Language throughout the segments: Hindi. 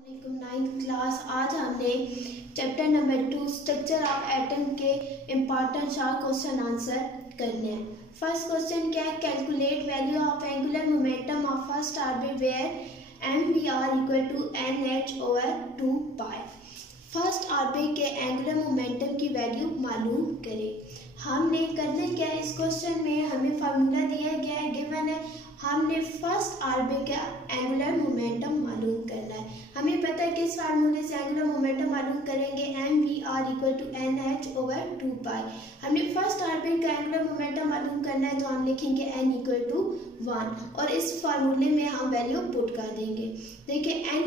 Ninth class. आज हमने chapter number 2 structure of atom के इम्पॉर्टेंट 4 क्वेश्चन आंसर करने हैं। फर्स्ट क्वेश्चन क्या है? Calculate value of angular momentum of first orbit where mvr equal to nh/2 pi. First orbit के एंगुलर मोमेंटम की वैल्यू मालूम करें। हमने करना क्या है? इस क्वेश्चन में हमें फार्मूला दिया गया है, गिवन है। हमने फर्स्ट ऑर्बिट का एंगुलर मोमेंटम मालूम करना है। हमें पता है किस फार्मूले से एंगुलर मोमेंटम मालूम करेंगे, mvr इक्वल टू nh/2 पाई। हमने फर्स्ट ऑर्बिट का एंगुलर मोमेंटम मालूम करना है, तो हम लिखेंगे n इक्वल टू 1 और इस फार्मूले में हम वैल्यू पुट कर देंगे। देखिए n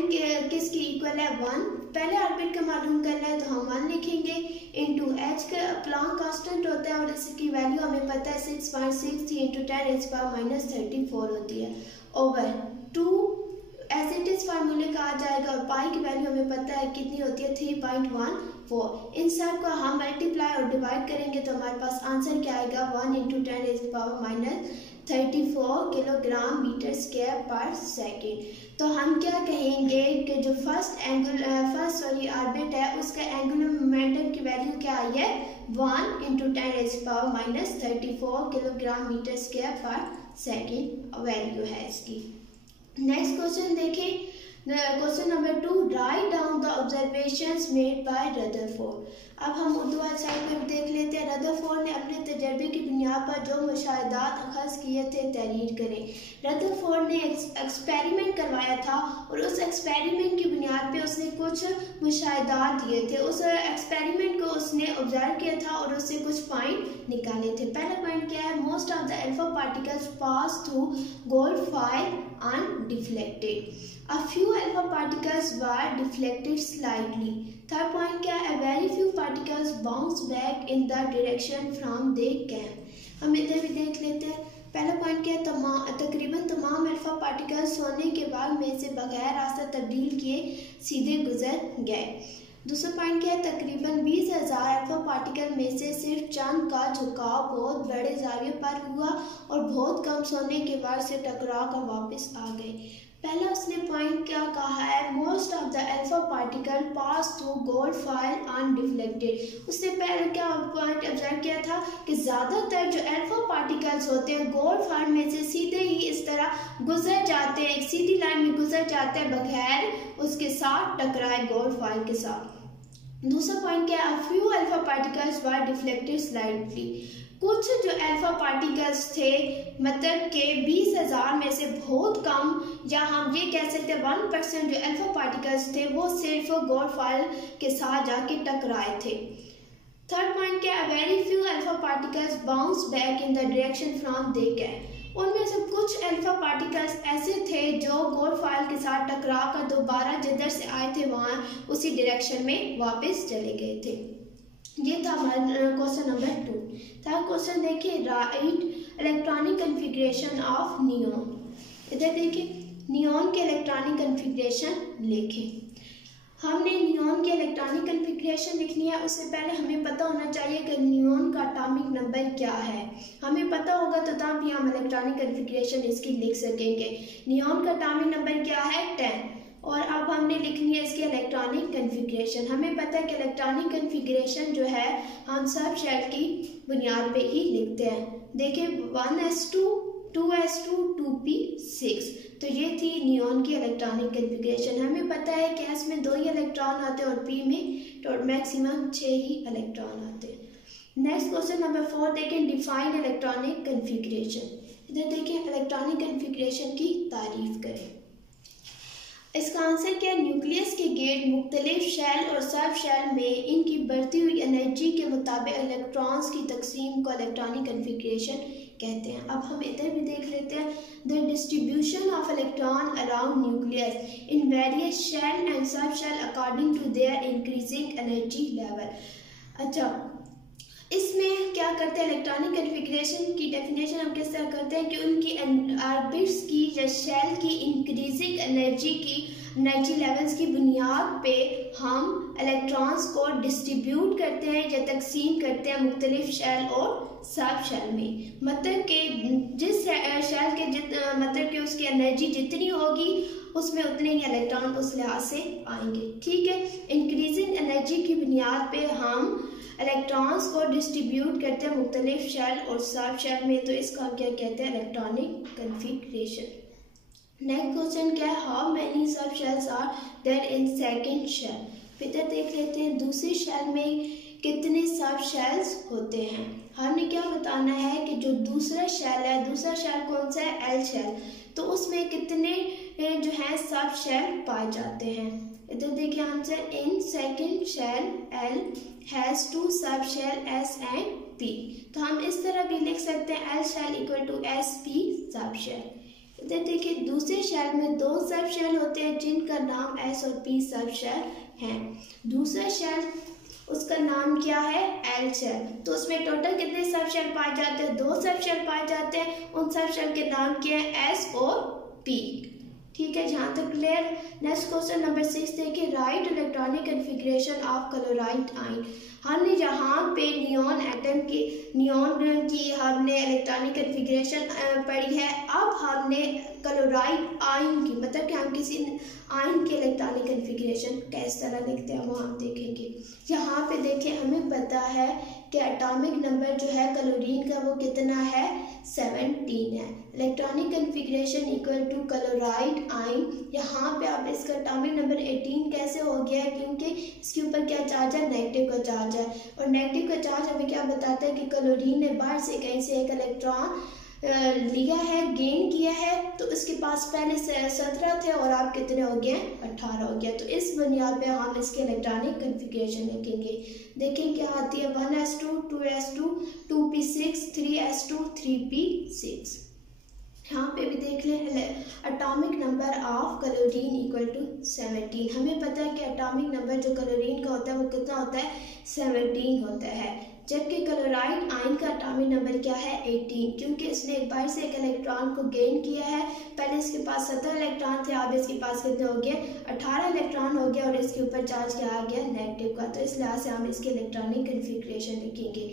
किसकी इक्वल है? 1। पहले ऑर्बिट का मालूम करना है, तो हम 1 लिखेंगे इंटू h का प्लैंक कांस्टेंट होता है और इसकी वैल्यू हमें पता है 6.63 इंटू 10⁻³ होती है ओवर 2 एज इट इज फार्मूले का आ जाएगा और पाई की वैल्यू हमें पता है कितनी होती है 3.14। इन सब को हम मल्टीप्लाई और डिवाइड करेंगे तो हमारे पास आंसर क्या आएगा? 1 इंटू 10⁻³ किलोग्राम मीटर स्क्वायर पर सेकेंड। तो हम क्या कहेंगे कि जो फर्स्ट ऑर्बिट है उसका एंगुलर मोमेंटम की वैल्यू क्या आई है? 1 इंटू 10⁻³ किलोग्राम मीटर स्क्वायर पर सेकेंड वैल्यू है इसकी। नेक्स्ट क्वेश्चन देखें, question number 2, write down the observations made by Rutherford. अब हम उर्दू साइड में भी देख लेते हैं। रदरफोर्ड ने अपने तजर्बे की बुनियाद पर जो मुशाहिदात अखज़ किए थे तहरीर करें। रदरफोर्ड ने एक्सपेरिमेंट करवाया था और उस एक्सपेरिमेंट की बुनियाद पे उसने कुछ मुशाहिदात दिए थे। उस एक्सपेरिमेंट को उसने ऑब्जर्व किया था और उससे कुछ पॉइंट निकाले थे। पहला पॉइंट क्या है? Most of the alpha particles pass through gold foil undeflected. A few alpha particles were deflected slightly. Third point क्या है? A very few particles bounce back in the direction from they came. हम इधर भी देख लेते हैं। पहला पॉइंट क्या है? तकरीबन तमाम अल्फा पार्टिकल्स सोने के बाद में से बगैर रास्ता तब्दील किए सीधे गुजर गए। दूसरा पॉइंट क्या है? तकरीबन 20,000 अल्फा पार्टिकल में से सिर्फ चंद का झुकाव बहुत बड़े जाविये पर हुआ और बहुत कम सोने के बाद से टकरा कर वापस आ गए। पहला उसने पॉइंट क्या कहा है? Most of the alpha particle pass through gold foil undeflected. उसने पहले क्या पॉइंट ऑब्जर्व किया था कि ज़्यादातर जो अल्फा पार्टिकल्स होते हैं गोल्ड फॉइल में से सीधे ही इस तरह गुजर जाते हैं, एक सीधी लाइन में गुजर जाते हैं बगैर उसके साथ टकराए गोल्ड फॉइल के साथ। दूसरा पॉइंट क्या है? फ्यू अल्फा पार्टिकल्स वर डिफ्लेक्टेड स्लाइटली। कुछ जो अल्फा पार्टिकल्स थे मतलब के 20,000 में से बहुत कम, या हम ये कह सकते हैं 1% जो अल्फा पार्टिकल्स थे वो सिर्फ गोल्ड फॉइल के साथ जाके टकराए थे। थर्ड पॉइंट क्या है? Very few alpha particles bounce back in the direction from they came. उनमें से कुछ अल्फा पार्टिकल्स ऐसे थे जो गोल्ड फॉइल के साथ टकरा कर दोबारा जिधर से आए थे वहाँ उसी डायरेक्शन में वापस चले गए थे। ये था हमारा क्वेश्चन नंबर 2। थर्ड क्वेश्चन देखिए, right electronic configuration of neon. इधर देखिए नियॉन के इलेक्ट्रॉनिक कन्फिग्रेशन लिखें। हमने नियॉन के इलेक्ट्रॉनिक कन्फिग्रेशन लिखनी है। उससे पहले हमें पता होना चाहिए कि नियॉन का एटॉमिक नंबर क्या है। हमें पता होगा तो तब भी हम इलेक्ट्रॉनिक कन्फिग्रेशन इसकी लिख सकेंगे। नियॉन का एटॉमिक नंबर क्या है? 10। और अब हमने लिखनी है इसकी इलेक्ट्रॉनिक कन्फिग्रेशन। हमें पता है कि इलेक्ट्रॉनिक कन्फिग्रेशन जो है हम सब शेल की बुनियाद पे ही लिखते हैं। देखिए 1s2 2s2 2p6। तो ये थी नियॉन की इलेक्ट्रॉनिक कन्फिग्रेशन। हमें पता है कि एस में 2 ही इलेक्ट्रॉन आते हैं और पी में तो मैक्सिमम 6 ही इलेक्ट्रॉन आते हैं। नेक्स्ट क्वेश्चन नंबर 4 देखें, डिफाइन इलेक्ट्रॉनिक कन्फिग्रेशन। इधर देखिए इलेक्ट्रॉनिक कन्फिग्रेशन की तारीफ करें। इसका आंसर क्या है? न्यूक्लियस के गेट मुख्तलिफ शेल और सब शेल में इनकी बढ़ती हुई एनर्जी के मुताबिक इलेक्ट्रॉन्स की तकसीम को इलेक्ट्रॉनिक कन्फिग्रेशन कहते हैं। अब हम इधर भी देख लेते हैं, the distribution of electron around nucleus in various shell and sub shell according to their increasing energy level. अच्छा, इसमें क्या करते हैं? इलेक्ट्रॉनिक कन्फिग्रेशन की डेफिनेशन हम किस तरह करते हैं कि उनकी ऑर्बिट्स की या शेल की इंक्रीजिंग एनर्जी लेवल्स की बुनियाद पे हम इलेक्ट्रॉन्स को डिस्ट्रीब्यूट करते हैं या तकसीम करते हैं मुख्तलिफ शेल और सब शेल में। मतलब कि जिस शेल के मतलब कि उसकी एनर्जी जितनी होगी उसमें उतने ही इलेक्ट्रॉन उस लिहाज से आएंगे। ठीक है, इंक्रीजिंग एनर्जी की बुनियाद पे हम इलेक्ट्रॉन्स को डिस्ट्रीब्यूट करते हैं मुख्तलिफ शेल और सब शेल में, तो इसको हम क्या कहते हैं, इलेक्ट्रॉनिक कन्फिग्रेशन। नेक्स्ट क्वेश्चन क्या है, how many sub shells are there in second shell. फिर देख लेते हैं दूसरी शेल में कितने सब शेल्स होते हैं। हमने क्या बताना है कि जो दूसरा शेल है, दूसरा शेल कौन सा है, एल शेल, तो उसमें कितने जो है सब शेल पाए जाते हैं। इधर देखिए answer, in second shell L has two sub shell S and P. तो हम इस तरह भी लिख सकते हैं, L shell equal to S P sub shell. इधर देखिए दूसरे शेल में दो सब शेल होते हैं जिनका नाम एस और पी सब शेल हैं। दूसरा शेल उसका नाम क्या है, एल शेल, तो उसमें टोटल कितने सब शेल पाए जाते हैं, दो सब शेल पाए जाते हैं। उन सब शेल के नाम क्या है, एस और पी। ठीक है, जहाँ तक क्लियर। नेक्स्ट क्वेश्चन नंबर 6 देखिए, right electronic configuration of chloride ion. हमने यहाँ पे नियॉन एटम की हमने इलेक्ट्रॉनिक कन्फिग्रेशन पढ़ी है। अब हमने क्लोराइड आयन की, मतलब कि हम किसी आयन की इलेक्ट्रॉनिक कन्फिग्रेशन किस तरह लिखते हैं वो हम देखेंगे। यहाँ पे देखिए हमें पता है कि एटॉमिक नंबर जो है क्लोरीन का वो कितना है, 17 है। Electronic configuration equal to chloride ion. यहाँ पे आप इसका एटॉमिक नंबर 18 कैसे हो गया है, क्योंकि इसके ऊपर क्या चार्ज है, नेगेटिव का चार्ज है। और नेगेटिव का चार्ज हमें क्या बताता है कि क्लोरीन ने बाहर से कहीं से एक इलेक्ट्रॉन लिया है, गेन किया है, तो इसके पास पहले से 17 थे और आप कितने हो गए, 18 हो गया। तो इस बुनियाद पे हम इसके इलेक्ट्रॉनिक कन्फिग्रेशन लिखेंगे। देखें क्या आती है, 1s2 2s2 2p6 3s2 3p6। यहाँ पे भी देख लें, atomic number of chlorine equal to 17। हमें पता है कि एटॉमिक नंबर जो क्लोरीन का होता है वो कितना होता है, 17 होता है। जबकि क्लोराइड आयन का एटॉमिक नंबर क्या है, 18, क्योंकि इसने एक बार से एक इलेक्ट्रॉन को गेन किया है। पहले इसके पास 17 इलेक्ट्रॉन थे, अब इसके पास कितने हो गए, 18 इलेक्ट्रॉन हो गया और इसके ऊपर चार्ज क्या आ गया, नेगेटिव का। तो इस लिहाज से हम इसके इलेक्ट्रॉनिक कन्फिग्रेशन लिखेंगे,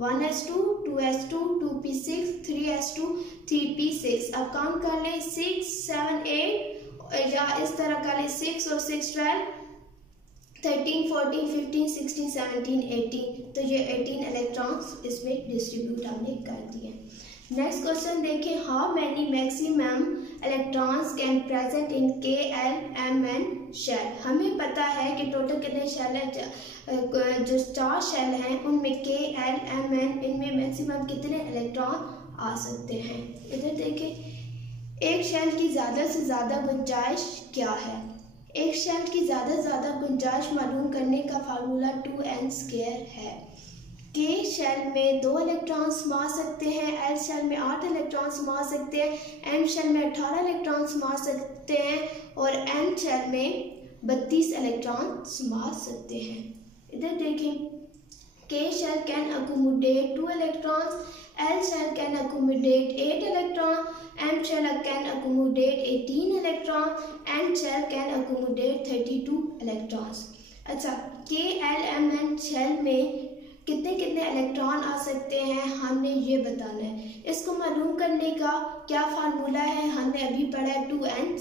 1s2 2s2 2p6 3s2 3p6। अब काउंट कर लें, 6 7 8, या इस तरह कर लें 6 और 6 12 13 14 15 16 17 18। तो ये 18 इलेक्ट्रॉन्स इसमें डिस्ट्रीब्यूट हमने कर दिए। नेक्स्ट क्वेश्चन देखें, how many maximum electrons can present in KLMN shell. हमें पता है कि टोटल कितने शेल है, जो 4 शेल हैं उनमें KLMN, इनमें मैक्सिमम कितने इलेक्ट्रॉन आ सकते हैं। इधर देखें, एक शेल की ज़्यादा से ज़्यादा गुंजाइश क्या है। एक शेल की ज़्यादा से ज़्यादा गुंजाइश मालूम करने का फार्मूला 2n² है। K शेल में 2 इलेक्ट्रॉन समा सकते हैं, L शेल में 8 इलेक्ट्रॉन समा सकते हैं, M शेल में 18 इलेक्ट्रॉन समा सकते हैं और N शेल में 32 इलेक्ट्रॉन समा सकते हैं। इधर देखें, K shell can accommodate 2 electrons, L shell can accommodate 8 electrons, M shell can accommodate 18 electrons, N shell can accommodate 32 electrons। अच्छा, K L M N shell में कितने कितने इलेक्ट्रॉन आ सकते हैं हमने ये बताना है। इसको मालूम करने का क्या फार्मूला है, हमने अभी पढ़ा है 2n²।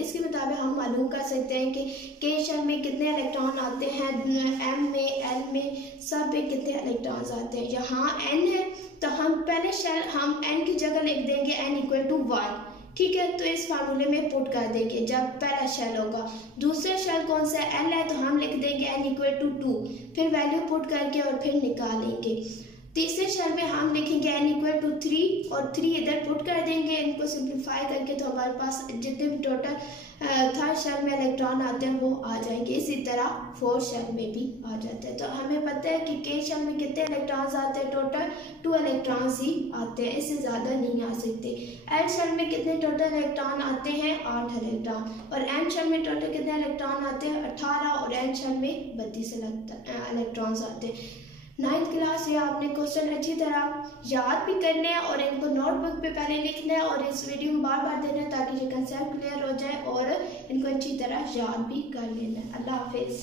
इसके मुताबिक हम मालूम कर सकते हैं कि K शेल में कितने इलेक्ट्रॉन आते हैं, M में L में सब में कितने इलेक्ट्रॉन्स आते हैं। यहाँ n है तो हम पहले शेल हम n की जगह लिख देंगे n = 1। ठीक है, तो इस फार्मूले में पुट कर देंगे जब पहला शेल होगा। दूसरा शेल कौन सा L है तो हम लिख देंगे n = 2, फिर वैल्यू पुट करके और फिर निकालेंगे। तीसरे शेल में हम लिखेंगे n = 3 और 3 इधर पुट कर देंगे। इनको सिंप्लीफाई करके तो हमारे पास जितने भी टोटल थर्ड शेल में इलेक्ट्रॉन आते हैं वो आ जाएंगे। इसी तरह फोर्थ शेल में भी आ जाते हैं। तो हमें पता है कि K शेल में कितने इलेक्ट्रॉन्स आते हैं, टोटल 2 इलेक्ट्रॉन्स ही आते हैं, इससे ज़्यादा नहीं आ सकते। L शेल में कितने टोटल इलेक्ट्रॉन आते हैं, 8 इलेक्ट्रॉन। और M शेल में टोटल कितने इलेक्ट्रॉन आते हैं, 18। और N शेल में 32 इलेक्ट्रॉन्स आते हैं। 9th क्लास से आपने क्वेश्चन अच्छी तरह याद भी करने हैं और इनको नोटबुक पे पहले लिखना है और इस वीडियो में बार बार देना है ताकि ये कंसेप्ट क्लियर हो जाए और इनको अच्छी तरह याद भी कर लेना है। अल्लाह हाफिज़।